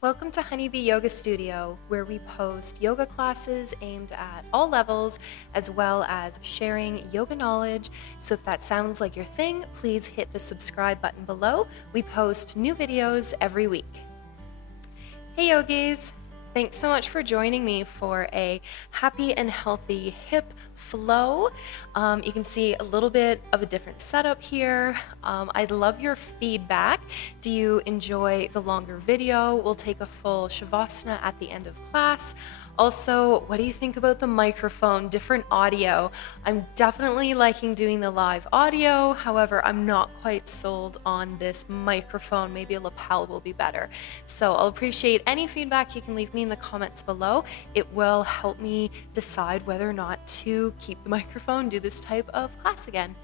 Welcome to Honeybee Yoga Studio, where we post yoga classes aimed at all levels, as well as sharing yoga knowledge. So if that sounds like your thing, please hit the subscribe button below. We post new videos every week. Hey yogis! Thanks so much for joining me for a happy and healthy hip flow. You can see a little bit of a different setup here. I'd love your feedback. Do you enjoy the longer video? We'll take a full shavasana at the end of class. Also, what do you think about the microphone, different audio? I'm definitely liking doing the live audio. However, I'm not quite sold on this microphone. Maybe a lapel will be better. So I'll appreciate any feedback you can leave me in the comments below. It will help me decide whether or not to keep the microphone, do this type of class again.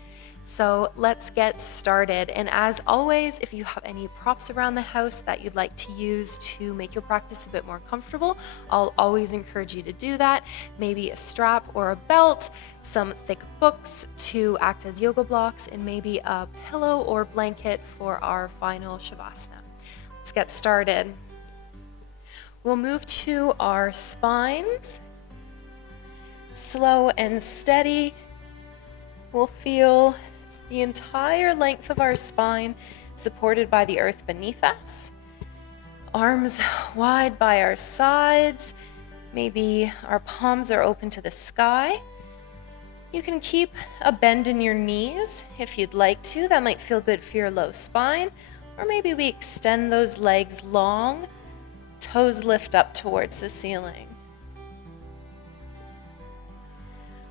So let's get started. And as always, if you have any props around the house that you'd like to use to make your practice a bit more comfortable, I'll always encourage you to do that. Maybe a strap or a belt, some thick books to act as yoga blocks, and maybe a pillow or blanket for our final shavasana. Let's get started. We'll move to our spines. Slow and steady. We'll feel the entire length of our spine supported by the earth beneath us. Arms wide by our sides. Maybe our palms are open to the sky. You can keep a bend in your knees if you'd like to. That might feel good for your low spine. Or maybe we extend those legs long, toes lift up towards the ceiling.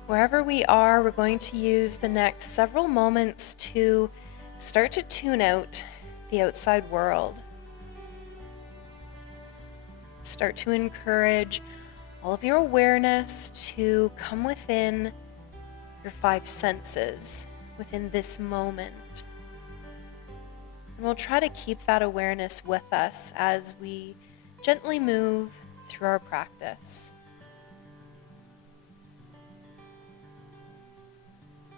Wherever we are, we're going to use the next several moments to start to tune out the outside world. Start to encourage all of your awareness to come within your five senses, within this moment. And we'll try to keep that awareness with us as we gently move through our practice.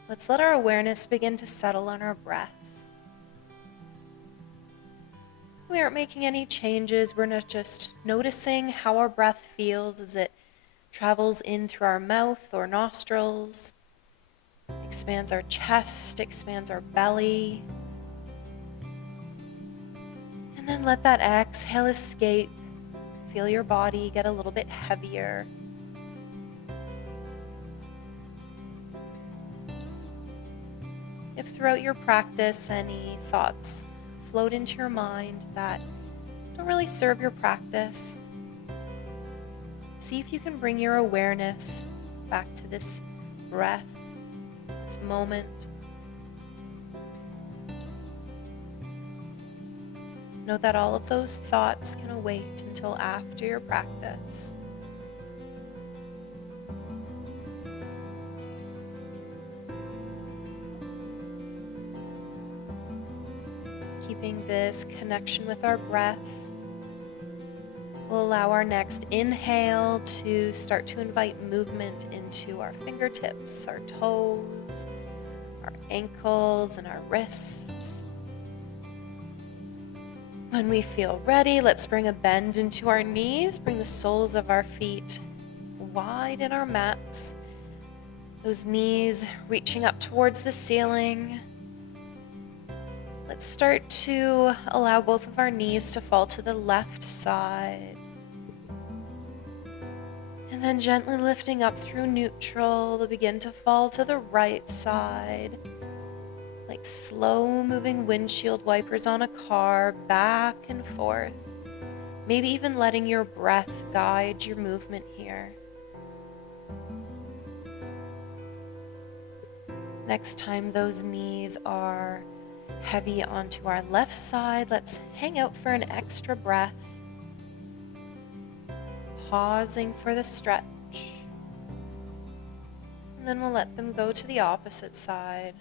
Let's let our awareness begin to settle on our breath. We aren't making any changes. We're not just noticing how our breath feels as it travels in through our mouth or nostrils, expands our chest, expands our belly. And then let that exhale escape. Feel your body get a little bit heavier. If throughout your practice any thoughts float into your mind that don't really serve your practice, see if you can bring your awareness back to this breath, this moment. Know that all of those thoughts can await until after your practice. Keeping this connection with our breath, we'll allow our next inhale to start to invite movement into our fingertips, our toes, our ankles, and our wrists. When we feel ready, let's bring a bend into our knees, bring the soles of our feet wide in our mats, those knees reaching up towards the ceiling. Let's start to allow both of our knees to fall to the left side. And then gently lifting up through neutral, they'll begin to fall to the right side. Like slow moving windshield wipers on a car, back and forth. Maybe even letting your breath guide your movement here. Next time those knees are heavy onto our left side, let's hang out for an extra breath, pausing for the stretch, and then we'll let them go to the opposite side,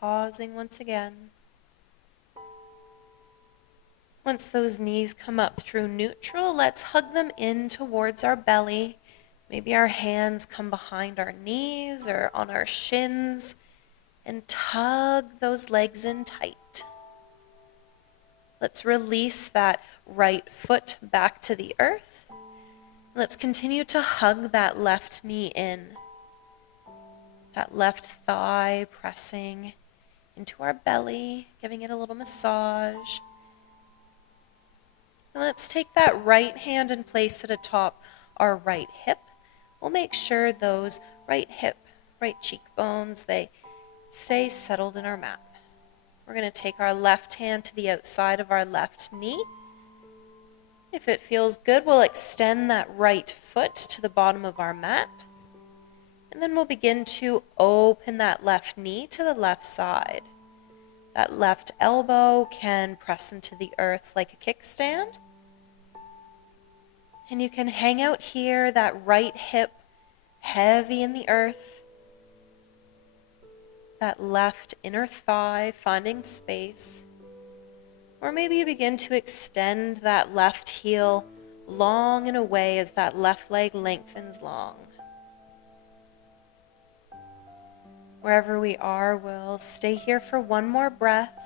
pausing once again. Once those knees come up through neutral, let's hug them in towards our belly. Maybe our hands come behind our knees or on our shins, and tug those legs in tight. Let's release that right foot back to the earth. Let's continue to hug that left knee in. That left thigh pressing into our belly, giving it a little massage. And let's take that right hand and place it atop our right hip. We'll make sure those right hip, right cheekbones, they stay settled in our mat. We're going to take our left hand to the outside of our left knee. If it feels good, we'll extend that right foot to the bottom of our mat. And then we'll begin to open that left knee to the left side. That left elbow can press into the earth like a kickstand. And you can hang out here, that right hip heavy in the earth. That left inner thigh finding space. Or maybe you begin to extend that left heel long and away as that left leg lengthens long. Wherever we are, we'll stay here for one more breath.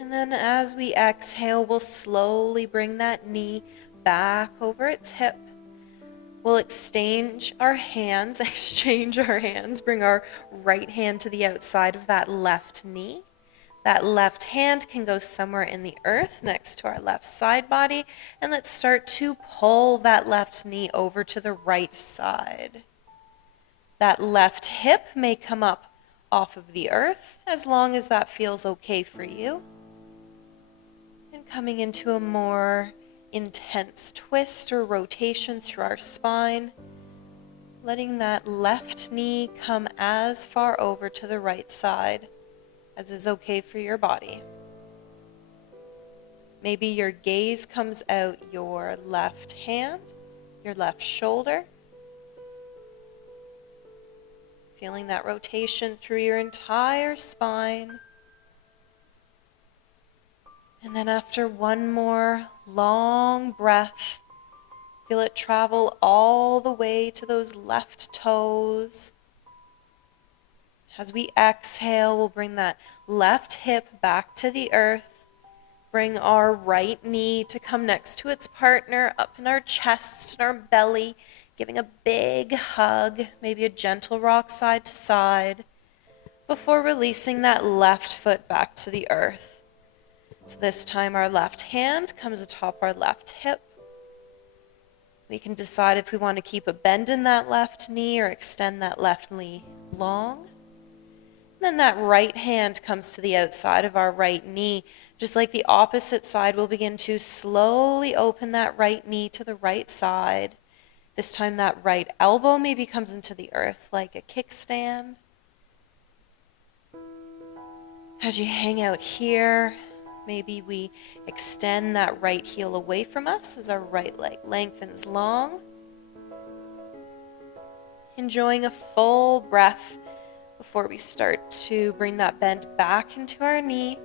And then as we exhale, we'll slowly bring that knee back over its hip. We'll exchange our hands, bring our right hand to the outside of that left knee. That left hand can go somewhere in the earth next to our left side body. And let's start to pull that left knee over to the right side. That left hip may come up off of the earth as long as that feels okay for you. And coming into a more intense twist or rotation through our spine, letting that left knee come as far over to the right side as is okay for your body. Maybe your gaze comes out your left hand, your left shoulder, feeling that rotation through your entire spine. And then after one more long breath, feel it travel all the way to those left toes. As we exhale, we'll bring that left hip back to the earth. Bring our right knee to come next to its partner, up in our chest and our belly, giving a big hug, maybe a gentle rock side to side, before releasing that left foot back to the earth. So this time our left hand comes atop our left hip. We can decide if we want to keep a bend in that left knee or extend that left knee long. Then that right hand comes to the outside of our right knee. Just like the opposite side, we'll begin to slowly open that right knee to the right side. This time that right elbow maybe comes into the earth like a kickstand. As you hang out here, maybe we extend that right heel away from us as our right leg lengthens long. Enjoying a full breath before we start to bring that bend back into our knee.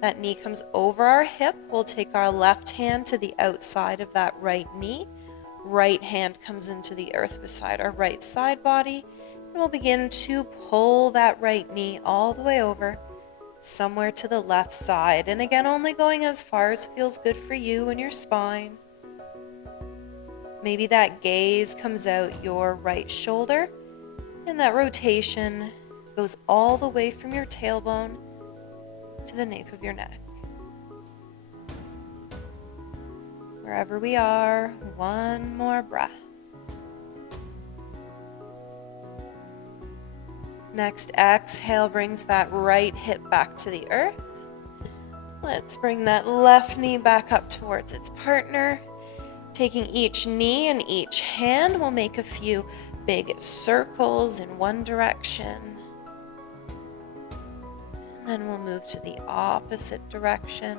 That knee comes over our hip. We'll take our left hand to the outside of that right knee. Right hand comes into the earth beside our right side body. And we'll begin to pull that right knee all the way over, somewhere to the left side. And again, only going as far as feels good for you and your spine. Maybe that gaze comes out your right shoulder, and that rotation goes all the way from your tailbone to the nape of your neck. Wherever we are, one more breath. Next exhale brings that right hip back to the earth. Let's bring that left knee back up towards its partner. Taking each knee and each hand, we'll make a few big circles in one direction. And then we'll move to the opposite direction.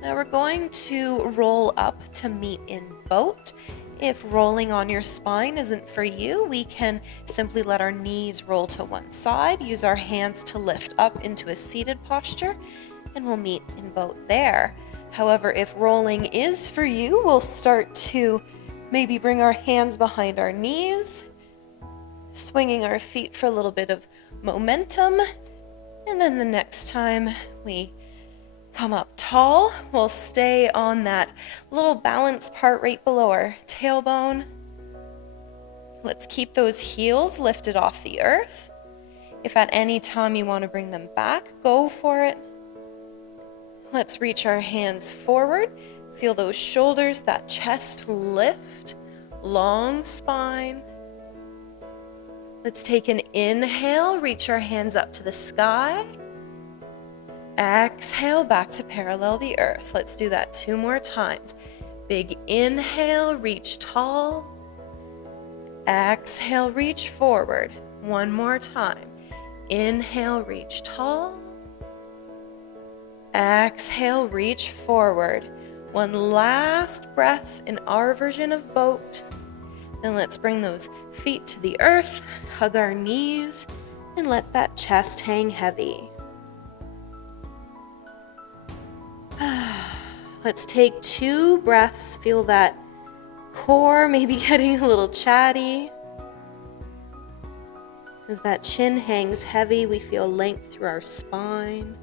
Now we're going to roll up to meet in boat. If rolling on your spine isn't for you, we can simply let our knees roll to one side, use our hands to lift up into a seated posture, and we'll meet in boat there. However, if rolling is for you, we'll start to maybe bring our hands behind our knees, swinging our feet for a little bit of momentum, And then the next time we come up tall, we'll stay on that little balance part right below our tailbone. Let's keep those heels lifted off the earth. If at any time you want to bring them back, go for it. Let's reach our hands forward. Feel those shoulders, that chest lift, long spine. Let's take an inhale, reach our hands up to the sky. Exhale, back to parallel the earth. Let's do that 2 more times. Big inhale, reach tall. Exhale, reach forward. 1 more time. Inhale, reach tall. Exhale, reach forward. 1 last breath in our version of boat. Then let's bring those feet to the earth, hug our knees, and let that chest hang heavy. Let's take 2 breaths, feel that core maybe getting a little chatty. As that chin hangs heavy, we feel length through our spine.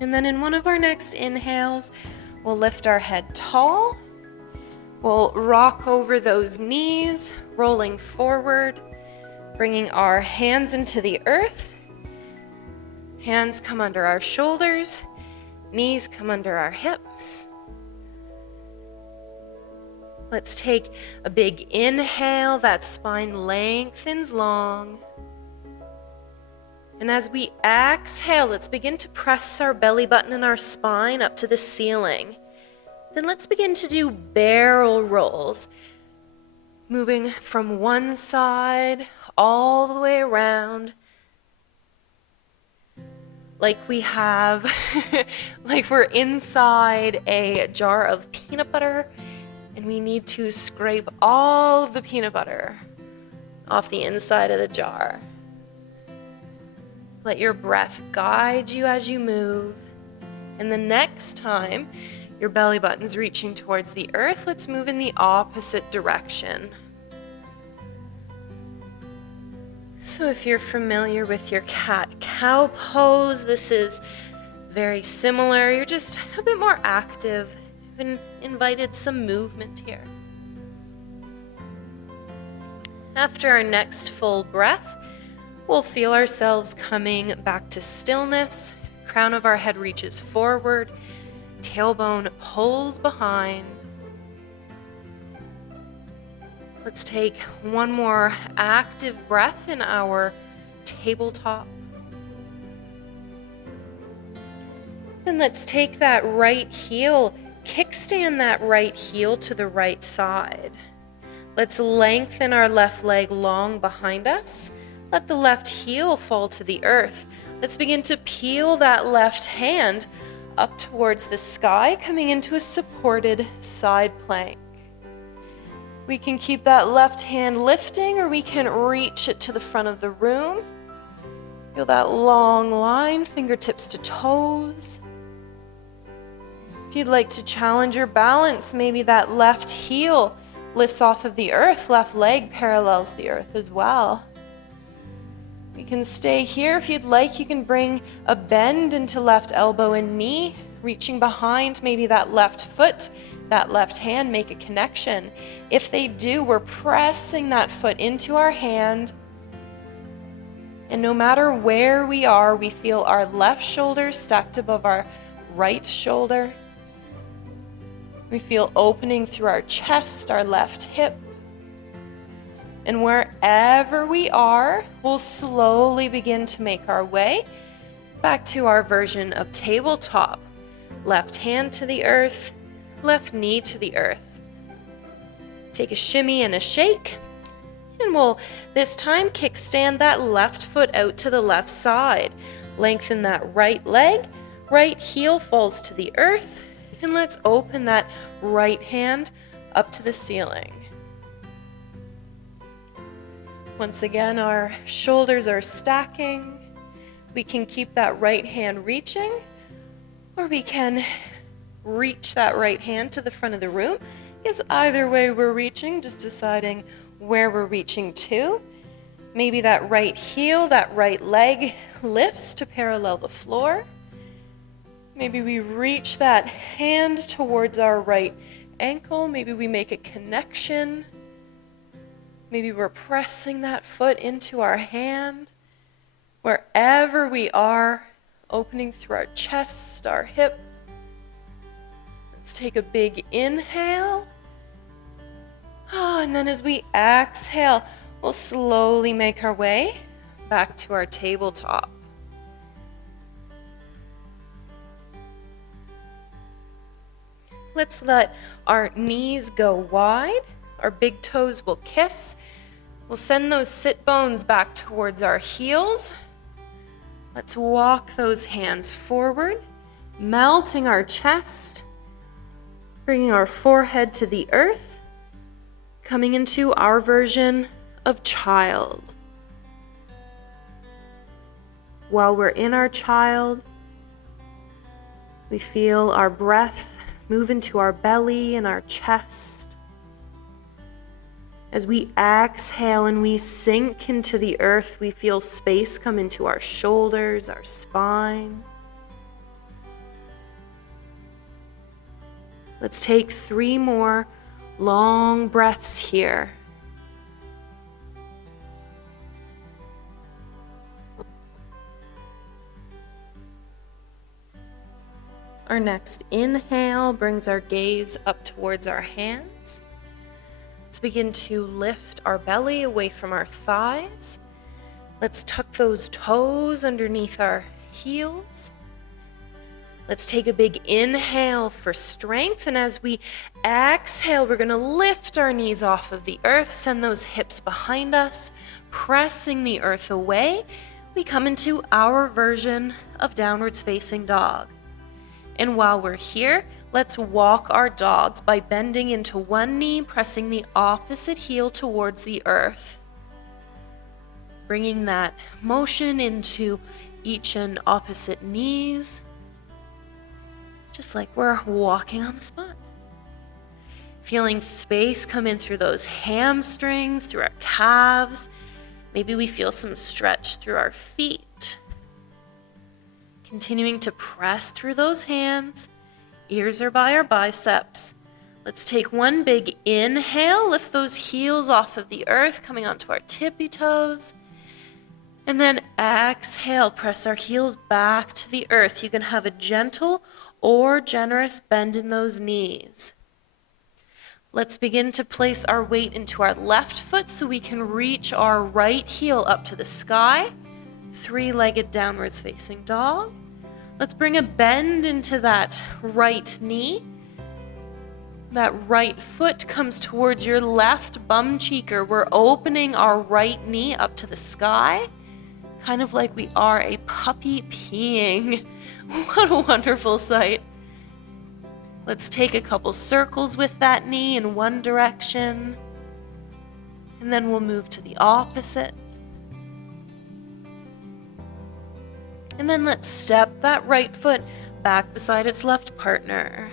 And then in one of our next inhales, we'll lift our head tall. We'll rock over those knees, rolling forward, bringing our hands into the earth. Hands come under our shoulders, knees come under our hips. Let's take a big inhale, that spine lengthens long. And as we exhale, let's begin to press our belly button and our spine up to the ceiling. Then let's begin to do barrel rolls, moving from one side all the way around, like we have, like we're inside a jar of peanut butter, and we need to scrape all of the peanut butter off the inside of the jar. Let your breath guide you as you move. And the next time your belly button's reaching towards the earth, let's move in the opposite direction. So if you're familiar with your cat-cow pose, this is very similar. You're just a bit more active. You've invited some movement here. After our next full breath, we'll feel ourselves coming back to stillness. Crown of our head reaches forward. Tailbone pulls behind. Let's take 1 more active breath in our tabletop. Then let's take that right heel, kickstand that right heel to the right side. Let's lengthen our left leg long behind us. Let the left heel fall to the earth. Let's begin to peel that left hand up towards the sky, coming into a supported side plank. We can keep that left hand lifting, or we can reach it to the front of the room. Feel that long line, fingertips to toes. If you'd like to challenge your balance, maybe that left heel lifts off of the earth, left leg parallels the earth as well. You can stay here. If you'd like, you can bring a bend into left elbow and knee, reaching behind maybe that left foot, that left hand, make a connection. If they do, we're pressing that foot into our hand. And no matter where we are, we feel our left shoulder stacked above our right shoulder. We feel opening through our chest, our left hip. And wherever we are, we'll slowly begin to make our way back to our version of tabletop. Left hand to the earth, left knee to the earth. Take a shimmy and a shake. And we'll this time kickstand that left foot out to the left side. Lengthen that right leg, right heel falls to the earth. And let's open that right hand up to the ceiling. Once again, our shoulders are stacking. We can keep that right hand reaching, or we can reach that right hand to the front of the room. Because either way we're reaching, just deciding where we're reaching to. Maybe that right heel, that right leg lifts to parallel the floor. Maybe we reach that hand towards our right ankle. Maybe we make a connection. Maybe we're pressing that foot into our hand. Wherever we are, opening through our chest, our hip. Let's take a big inhale. And then as we exhale, we'll slowly make our way back to our tabletop. Let's let our knees go wide. Our big toes will kiss. We'll send those sit bones back towards our heels. Let's walk those hands forward, melting our chest, bringing our forehead to the earth, coming into our version of child. While we're in our child, we feel our breath move into our belly and our chest. As we exhale and we sink into the earth, we feel space come into our shoulders, our spine. Let's take 3 more long breaths here. Our next inhale brings our gaze up towards our hands. Let's begin to lift our belly away from our thighs. Let's tuck those toes underneath our heels. Let's take a big inhale for strength, and as we exhale, we're going to lift our knees off of the earth, send those hips behind us, pressing the earth away. We come into our version of downwards facing dog. And while we're here, let's walk our dogs by bending into one knee, pressing the opposite heel towards the earth. Bringing that motion into each and opposite knees, just like we're walking on the spot. Feeling space come in through those hamstrings, through our calves. Maybe we feel some stretch through our feet. Continuing to press through those hands. Ears are by our biceps. Let's take one big inhale, lift those heels off of the earth, coming onto our tippy toes. And then exhale, press our heels back to the earth. You can have a gentle or generous bend in those knees. Let's begin to place our weight into our left foot so we can reach our right heel up to the sky. 3-legged downwards facing dog. Let's bring a bend into that right knee. That right foot comes towards your left bum cheeker. We're opening our right knee up to the sky, kind of like we are a puppy peeing. What a wonderful sight. Let's take a couple circles with that knee in one direction, and then we'll move to the opposite. And then let's step that right foot back beside its left partner.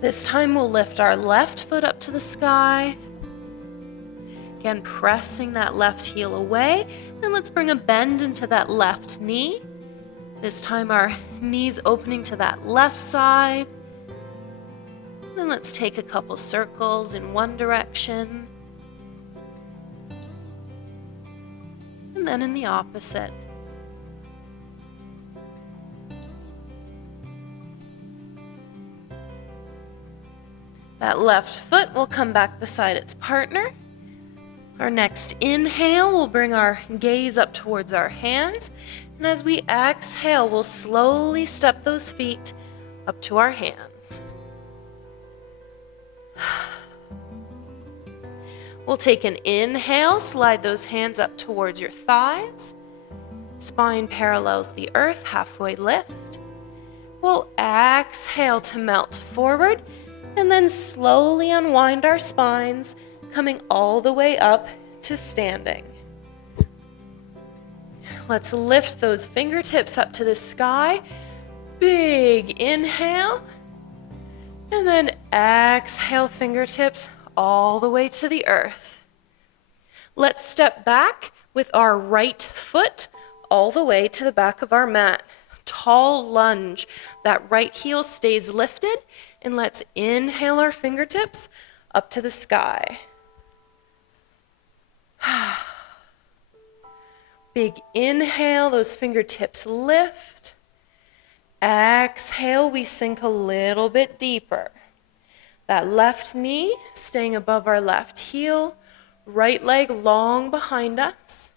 This time we'll lift our left foot up to the sky. Again, pressing that left heel away. And let's bring a bend into that left knee. This time our knees opening to that left side. And then let's take a couple circles in one direction. And then in the opposite. That left foot will come back beside its partner. Our next inhale will bring our gaze up towards our hands. And as we exhale, we'll slowly step those feet up to our hands. We'll take an inhale, slide those hands up towards your thighs. Spine parallels the earth, halfway lift. We'll exhale to melt forward. And then slowly unwind our spines, coming all the way up to standing. Let's lift those fingertips up to the sky. Big inhale. And then exhale, fingertips all the way to the earth. Let's step back with our right foot all the way to the back of our mat. Tall lunge. That right heel stays lifted, and let's inhale our fingertips up to the sky. Big inhale, those fingertips lift. Exhale, we sink a little bit deeper. That left knee staying above our left heel, right leg long behind us.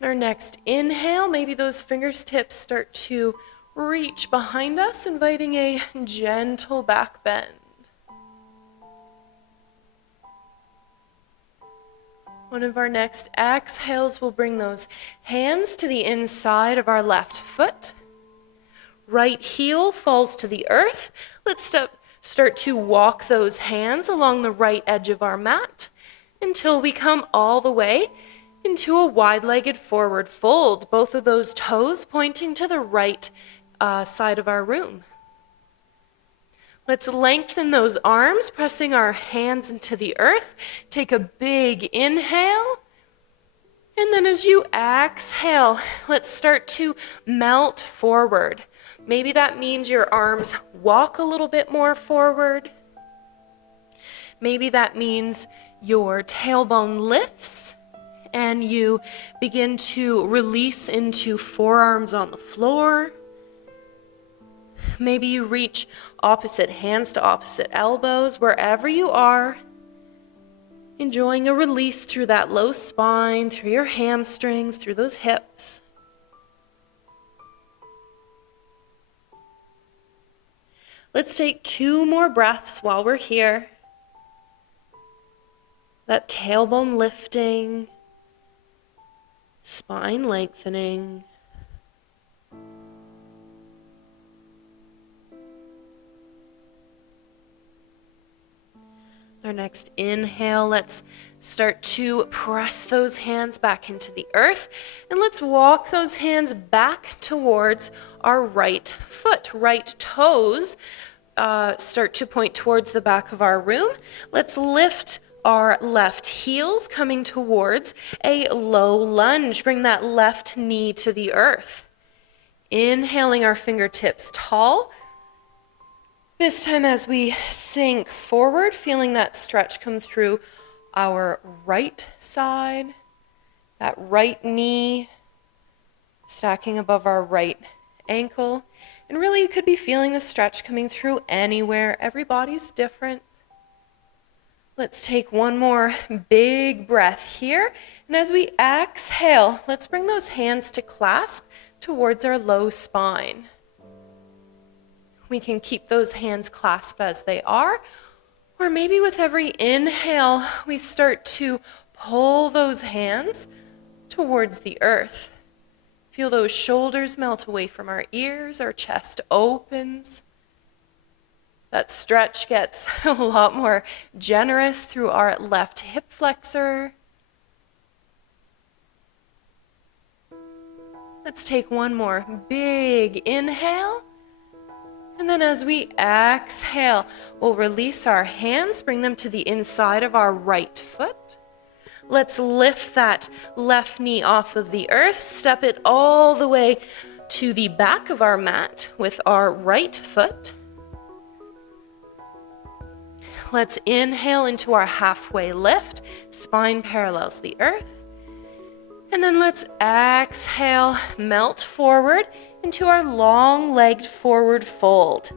On our next inhale, maybe those fingertips start to reach behind us, inviting a gentle back bend. One of our next exhales will bring those hands to the inside of our left foot. Right heel falls to the earth. Let's start to walk those hands along the right edge of our mat until we come all the way into a wide-legged forward fold, both of those toes pointing to the right side of our room. Let's lengthen those arms, pressing our hands into the earth. Take a big inhale. And then as you exhale, let's start to melt forward. Maybe that means your arms walk a little bit more forward. Maybe that means your tailbone lifts and you begin to release into forearms on the floor. Maybe you reach opposite hands to opposite elbows, wherever you are, enjoying a release through that low spine, through your hamstrings, through those hips. Let's take 2 more breaths while we're here. That tailbone lifting, spine lengthening. Our next inhale, let's start to press those hands back into the earth, and let's walk those hands back towards our right foot. Right toes start to point towards the back of our room. Let's lift our left heels, coming towards a low lunge. Bring that left knee to the earth. Inhaling our fingertips tall. This time as we sink forward, feeling that stretch come through our right side, that right knee stacking above our right ankle. And really you could be feeling the stretch coming through anywhere. Every body's different. Let's take one more big breath here. And as we exhale, let's bring those hands to clasp towards our low spine. We can keep those hands clasped as they are, or maybe with every inhale, we start to pull those hands towards the earth. Feel those shoulders melt away from our ears, our chest opens. That stretch gets a lot more generous through our left hip flexor. Let's take one more big inhale. And then as we exhale, we'll release our hands, bring them to the inside of our right foot. Let's lift that left knee off of the earth, step it all the way to the back of our mat with our right foot. Let's inhale into our halfway lift, spine parallels the earth. And then let's exhale, melt forward into our long-legged forward fold.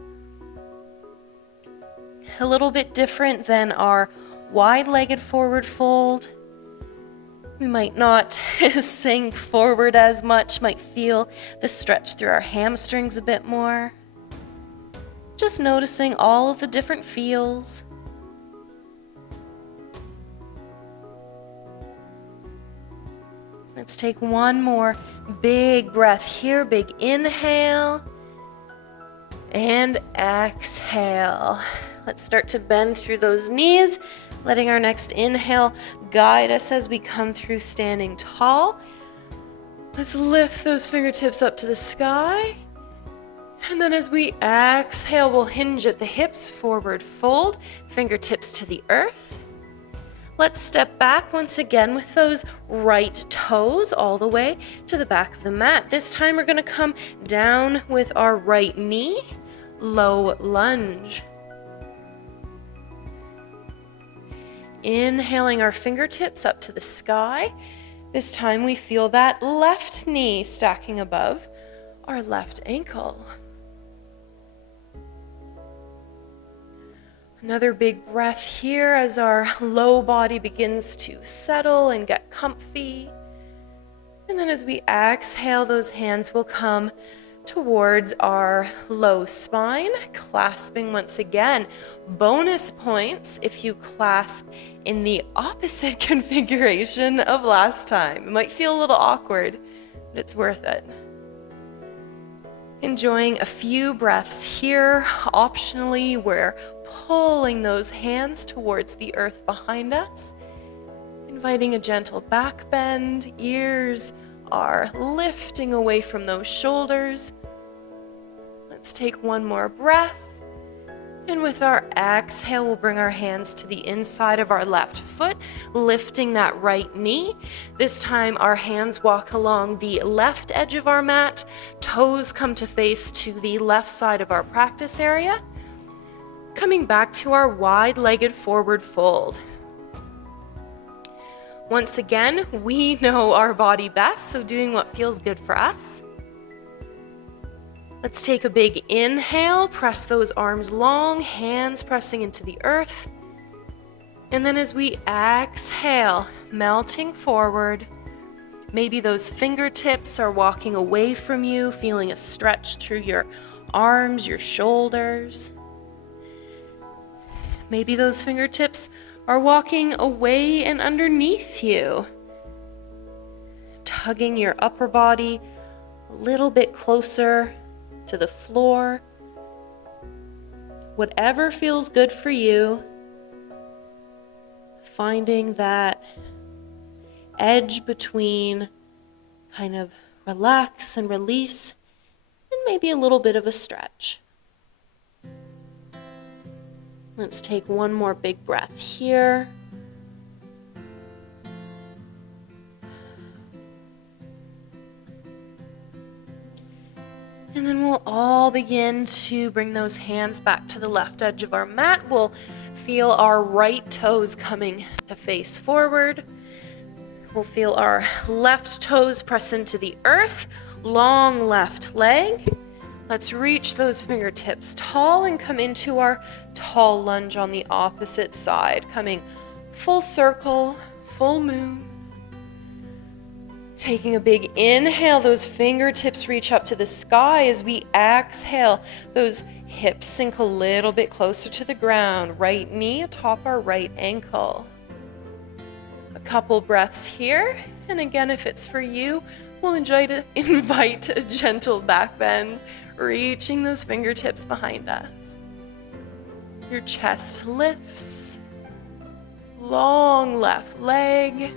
A little bit different than our wide-legged forward fold. We might not sink forward as much, might feel the stretch through our hamstrings a bit more. Just noticing all of the different feels. Let's take one more big breath here. Big inhale and exhale. Let's start to bend through those knees, letting our next inhale guide us as we come through standing tall. Let's lift those fingertips up to the sky. And then as we exhale, we'll hinge at the hips, forward fold, fingertips to the earth. Let's step back once again with those right toes all the way to the back of the mat. This time we're going to come down with our right knee, low lunge. Inhaling our fingertips up to the sky. This time we feel that left knee stacking above our left ankle. Another big breath here as our low body begins to settle and get comfy. And then as we exhale, those hands will come towards our low spine, clasping once again. Bonus points if you clasp in the opposite configuration of last time. It might feel a little awkward, but it's worth it. Enjoying a few breaths here. Optionally, we're pulling those hands towards the earth behind us, inviting a gentle back bend. Ears are lifting away from those shoulders. Let's take one more breath. And with our exhale, we'll bring our hands to the inside of our left foot, lifting that right knee. This time our hands walk along the left edge of our mat. Toes come to face to the left side of our practice area. Coming back to our wide-legged forward fold. Once again, we know our body best, so doing what feels good for us. Let's take a big inhale, press those arms long, hands pressing into the earth. And then as we exhale, melting forward, maybe those fingertips are walking away from you, feeling a stretch through your arms, your shoulders. Maybe those fingertips are walking away and underneath you, tugging your upper body a little bit closer to the floor. Whatever feels good for you, finding that edge between kind of relax and release and maybe a little bit of a stretch. Let's take one more big breath here. And then we'll all begin to bring those hands back to the left edge of our mat. We'll feel our right toes coming to face forward. We'll feel our left toes press into the earth. Long left leg. Let's reach those fingertips tall and come into our tall lunge on the opposite side. Coming full circle, full moon. Taking a big inhale, those fingertips reach up to the sky. As we exhale, those hips sink a little bit closer to the ground. Right knee atop our right ankle. A couple breaths here. And again, if it's for you, we'll invite a gentle back bend, reaching those fingertips behind us. Your chest lifts. Long left leg.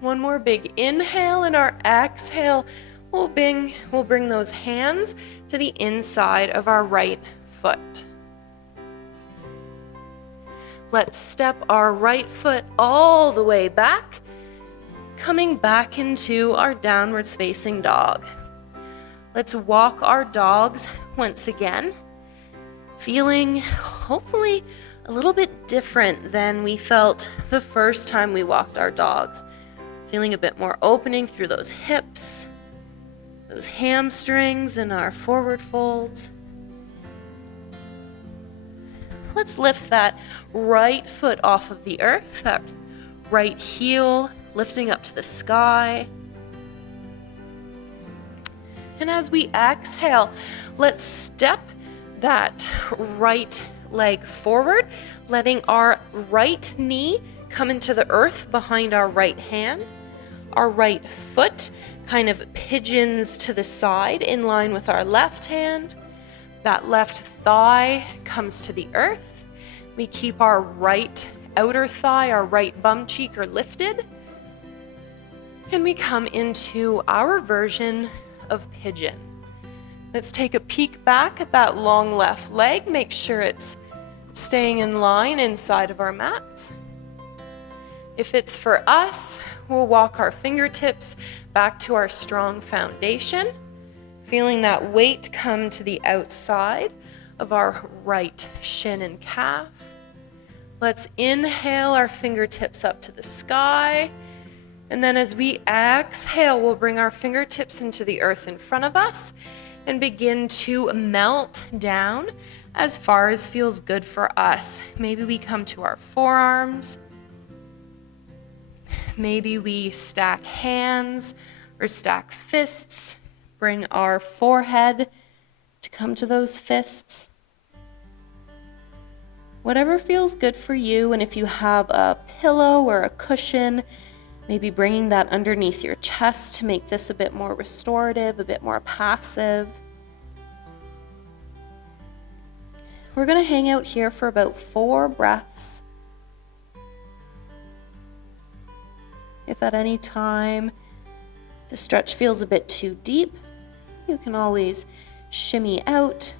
One more big inhale, and our exhale, we'll bring those hands to the inside of our right foot. Let's step our right foot all the way back, coming back into our downwards facing dog. Let's walk our dogs once again, feeling hopefully a little bit different than we felt the first time we walked our dogs. Feeling a bit more opening through those hips, those hamstrings and our forward folds. Let's lift that right foot off of the earth, that right heel lifting up to the sky. And as we exhale, let's step that right leg forward, letting our right knee come into the earth behind our right hand. Our right foot kind of pigeons to the side in line with our left hand. That left thigh comes to the earth. We keep our right outer thigh, our right bum cheek are lifted. And we come into our version of pigeon. Let's take a peek back at that long left leg. Make sure it's staying in line inside of our mats. If it's for us, we'll walk our fingertips back to our strong foundation, feeling that weight come to the outside of our right shin and calf. Let's inhale our fingertips up to the sky. And then as we exhale, we'll bring our fingertips into the earth in front of us and begin to melt down as far as feels good for us. Maybe we come to our forearms. Maybe we stack hands or stack fists. Bring our forehead to come to those fists. Whatever feels good for you, and if you have a pillow or a cushion, maybe bringing that underneath your chest to make this a bit more restorative, a bit more passive. We're going to hang out here for about 4 breaths. If at any time the stretch feels a bit too deep, you can always shimmy out,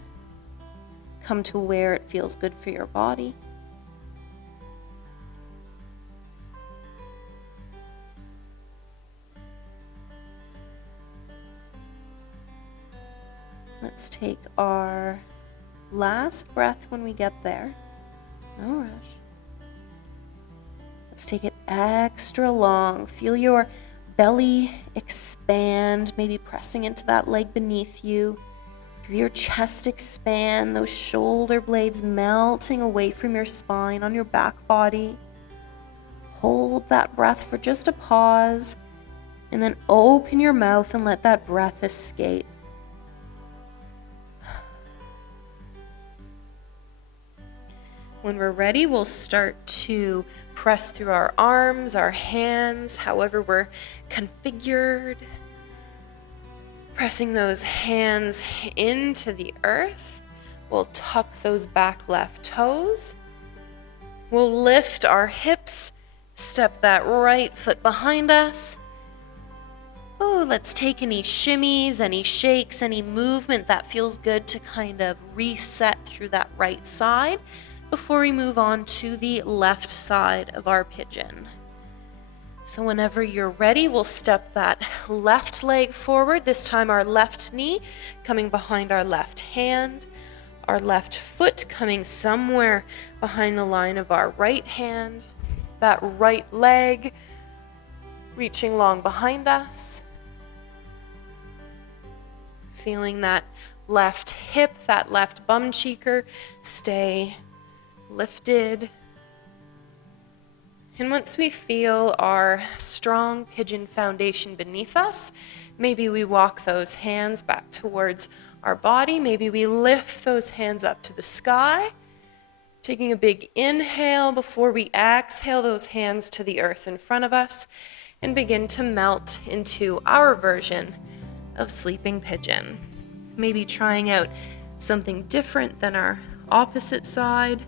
come to where it feels good for your body. Let's take our last breath when we get there. No rush. Let's take it extra long. Feel your belly expand, maybe pressing into that leg beneath you. Feel your chest expand, those shoulder blades melting away from your spine on your back body. Hold that breath for just a pause, and then open your mouth and let that breath escape. When we're ready, we'll start to press through our arms, our hands, however we're configured. Pressing those hands into the earth. We'll tuck those back left toes. We'll lift our hips, step that right foot behind us. Oh, let's take any shimmies, any shakes, any movement that feels good to kind of reset through that right side before we move on to the left side of our pigeon. So whenever you're ready, we'll step that left leg forward, this time our left knee coming behind our left hand, our left foot coming somewhere behind the line of our right hand, that right leg reaching long behind us. Feeling that left hip, that left bum cheeker stay lifted. And once we feel our strong pigeon foundation beneath us, maybe we walk those hands back towards our body. Maybe we lift those hands up to the sky, taking a big inhale before we exhale those hands to the earth in front of us and begin to melt into our version of sleeping pigeon. Maybe trying out something different than our opposite side.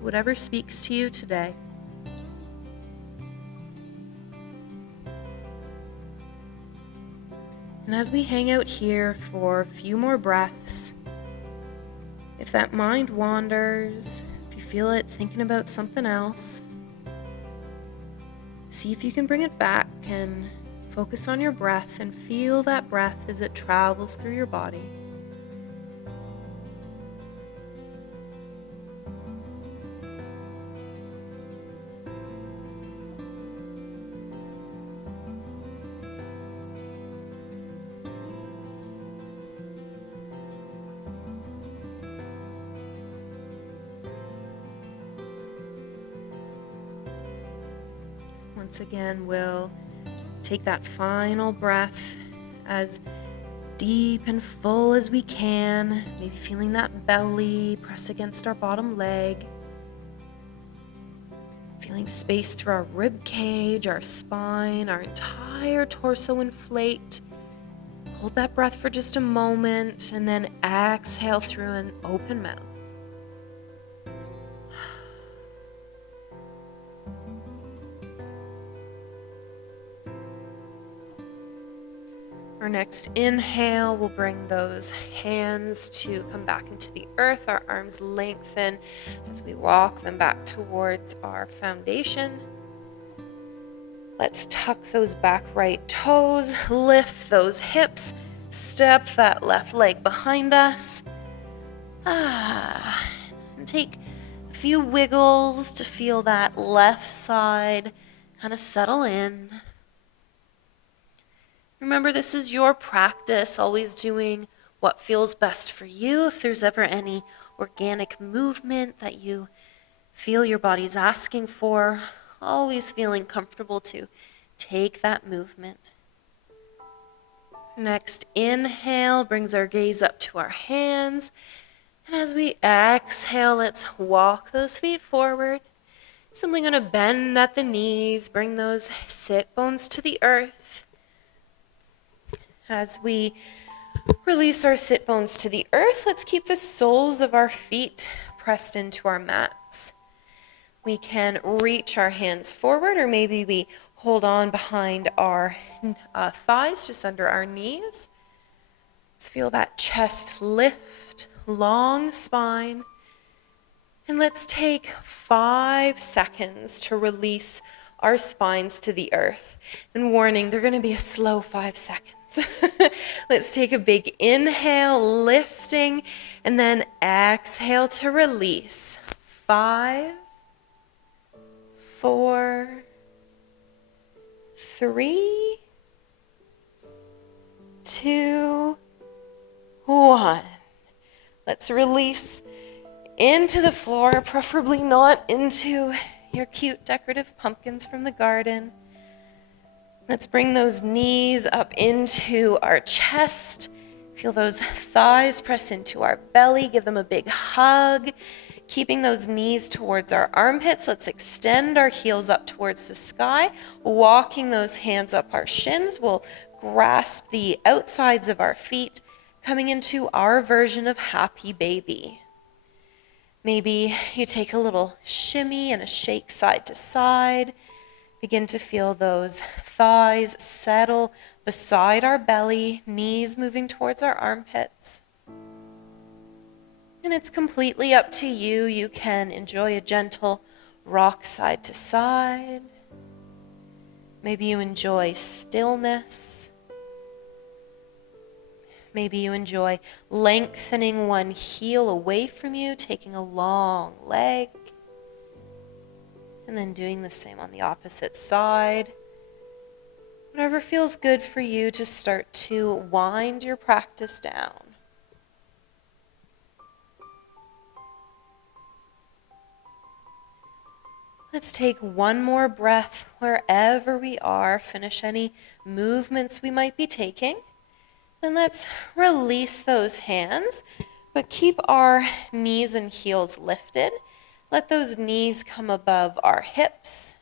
Whatever speaks to you today. And as we hang out here for a few more breaths, if that mind wanders, if you feel it thinking about something else, see if you can bring it back and focus on your breath and feel that breath as it travels through your body. Once again, we'll take that final breath as deep and full as we can, maybe feeling that belly press against our bottom leg, feeling space through our rib cage, our spine, our entire torso inflate. Hold that breath for just a moment and then exhale through an open mouth. Our next inhale will bring those hands to come back into the earth. Our arms lengthen as we walk them back towards our foundation. Let's tuck those back right toes, lift those hips, step that left leg behind us. And take a few wiggles to feel that left side kind of settle in. Remember, this is your practice, always doing what feels best for you. If there's ever any organic movement that you feel your body's asking for, always feeling comfortable to take that movement. Next inhale brings our gaze up to our hands. And as we exhale, let's walk those feet forward. Simply going to bend at the knees, bring those sit bones to the earth. As we release our sit bones to the earth, let's keep the soles of our feet pressed into our mats. We can reach our hands forward, or maybe we hold on behind our thighs, just under our knees. Let's feel that chest lift, long spine. And let's take 5 seconds to release our spines to the earth. And warning, they're going to be a slow 5 seconds. Let's take a big inhale, lifting, and then exhale to release. 5, 4, 3, 2, 1. Let's release into the floor, preferably not into your cute decorative pumpkins from the garden. Let's bring those knees up into our chest. Feel those thighs press into our belly. Give them a big hug. Keeping those knees towards our armpits, let's extend our heels up towards the sky. Walking those hands up our shins, we'll grasp the outsides of our feet, coming into our version of happy baby. Maybe you take a little shimmy and a shake side to side. Begin to feel those thighs settle beside our belly, knees moving towards our armpits. And it's completely up to you. You can enjoy a gentle rock side to side. Maybe you enjoy stillness. Maybe you enjoy lengthening one heel away from you, taking a long leg. And then doing the same on the opposite side. Whatever feels good for you to start to wind your practice down. Let's take one more breath wherever we are. Finish any movements we might be taking. Then let's release those hands, but keep our knees and heels lifted. Let those knees come above our hips.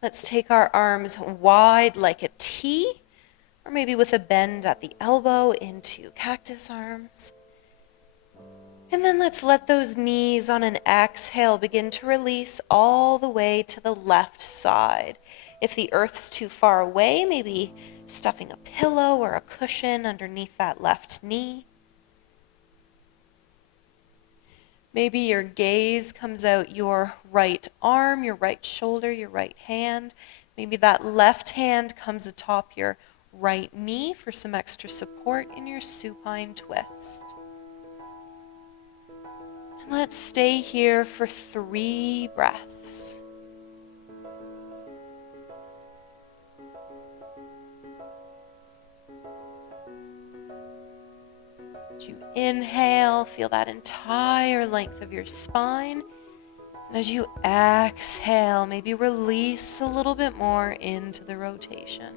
Let's take our arms wide like a T, or maybe with a bend at the elbow into cactus arms. And then let's let those knees on an exhale begin to release all the way to the left side. If the earth's too far away, maybe stuffing a pillow or a cushion underneath that left knee. Maybe your gaze comes out your right arm, your right shoulder, your right hand. Maybe that left hand comes atop your right knee for some extra support in your supine twist. And let's stay here for 3 breaths. As you inhale, feel that entire length of your spine. And as you exhale, maybe release a little bit more into the rotation.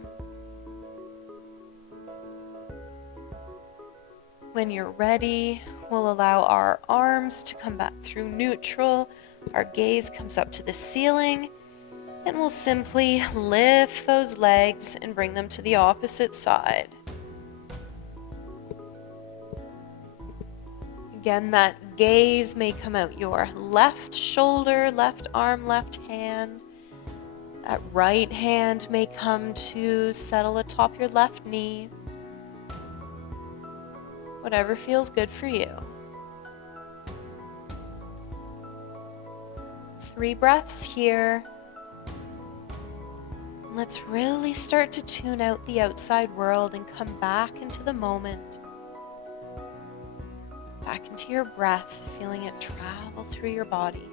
When you're ready, we'll allow our arms to come back through neutral. Our gaze comes up to the ceiling, and we'll simply lift those legs and bring them to the opposite side. Again, that gaze may come out your left shoulder, left arm, left hand. That right hand may come to settle atop your left knee. Whatever feels good for you. 3 breaths here. Let's really start to tune out the outside world and come back into the moment. Back into your breath, feeling it travel through your body.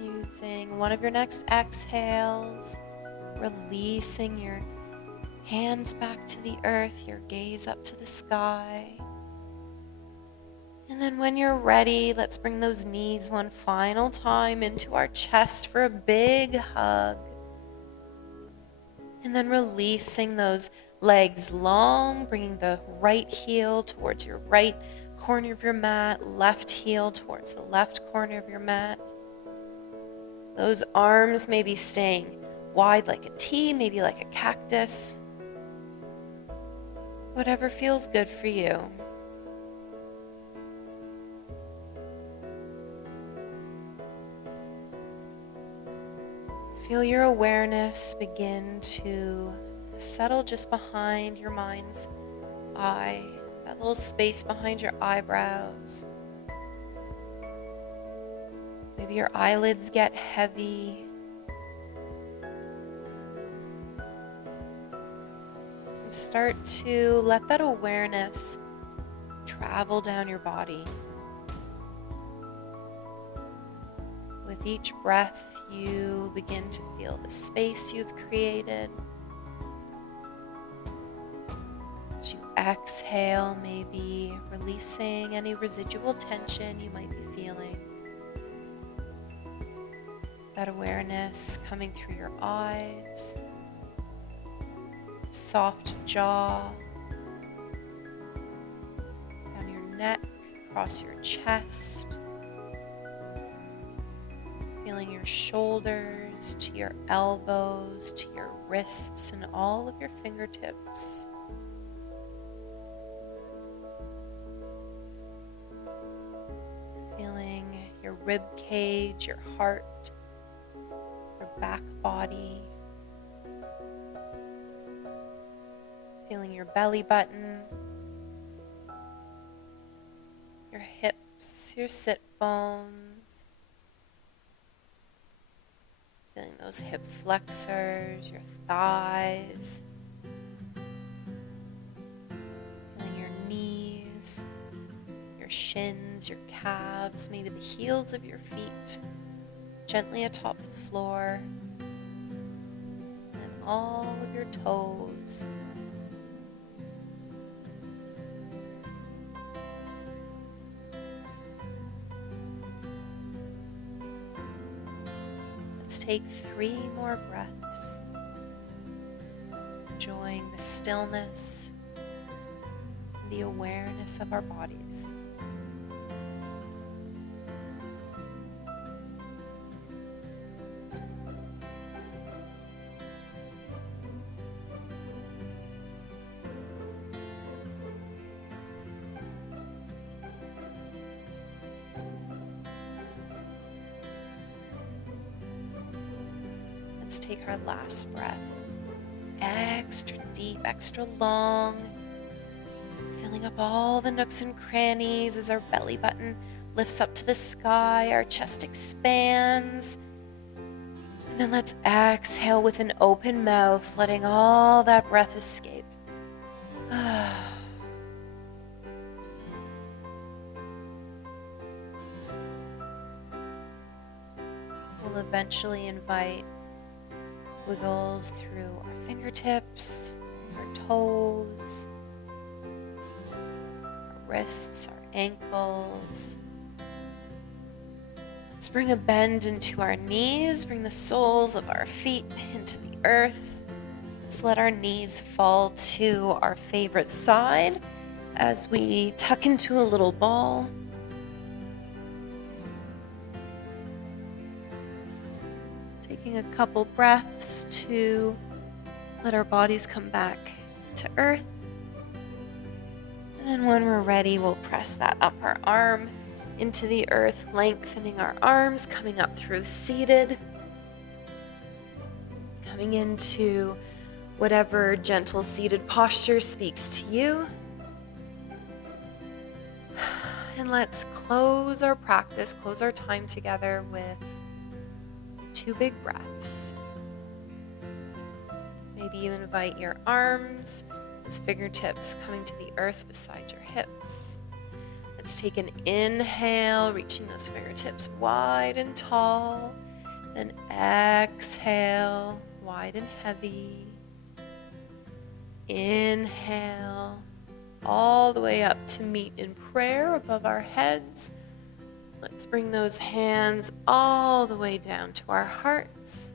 Using one of your next exhales, releasing your hands back to the earth, your gaze up to the sky. And then when you're ready, let's bring those knees one final time into our chest for a big hug. And then releasing those legs long, bringing the right heel towards your right corner of your mat, left heel towards the left corner of your mat. Those arms may be staying wide like a T, maybe like a cactus. Whatever feels good for you. Feel your awareness begin to settle just behind your mind's eye, that little space behind your eyebrows. Maybe your eyelids get heavy. And start to let that awareness travel down your body. With each breath, you begin to feel the space you've created. As you exhale, maybe releasing any residual tension you might be feeling. That awareness coming through your eyes, soft jaw, down your neck, across your chest. Feeling your shoulders to your elbows, to your wrists, and all of your fingertips. Feeling your rib cage, your heart, your back body. Feeling your belly button, your hips, your sit bones. Feeling those hip flexors, your thighs. Feeling your knees, your shins, your calves, maybe the heels of your feet, gently atop the floor. And all of your toes. Take 3 more breaths, enjoying the stillness and the awareness of our bodies. Let's take our last breath. Extra deep, extra long. Filling up all the nooks and crannies as our belly button lifts up to the sky, our chest expands. And then let's exhale with an open mouth, letting all that breath escape. We'll eventually invite wiggles through our fingertips, our toes, our wrists, our ankles. Let's bring a bend into our knees, bring the soles of our feet into the earth. Let's let our knees fall to our favorite side as we tuck into a little ball. Taking a couple breaths to let our bodies come back to earth. And then when we're ready, we'll press that upper arm into the earth, lengthening our arms, coming up through seated, coming into whatever gentle seated posture speaks to you. And let's close our practice, close our time together with 2 big breaths. Maybe you invite your arms, those fingertips coming to the earth beside your hips. Let's take an inhale, reaching those fingertips wide and tall. Then exhale, wide and heavy. Inhale, all the way up to meet in prayer above our heads. Let's bring those hands all the way down to our hearts.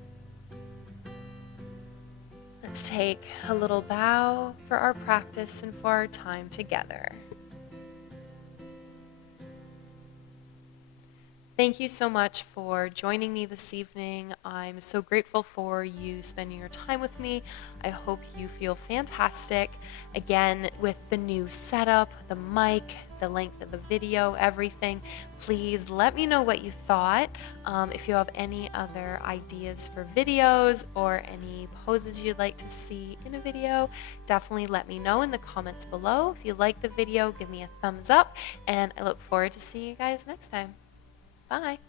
Let's take a little bow for our practice and for our time together. Thank you so much for joining me this evening. I'm so grateful for you spending your time with me. I hope you feel fantastic. Again, with the new setup, the mic, the length of the video, everything, please let me know what you thought. If you have any other ideas for videos or any poses you'd like to see in a video, definitely let me know in the comments below. If you like the video, give me a thumbs up, and I look forward to seeing you guys next time. Bye.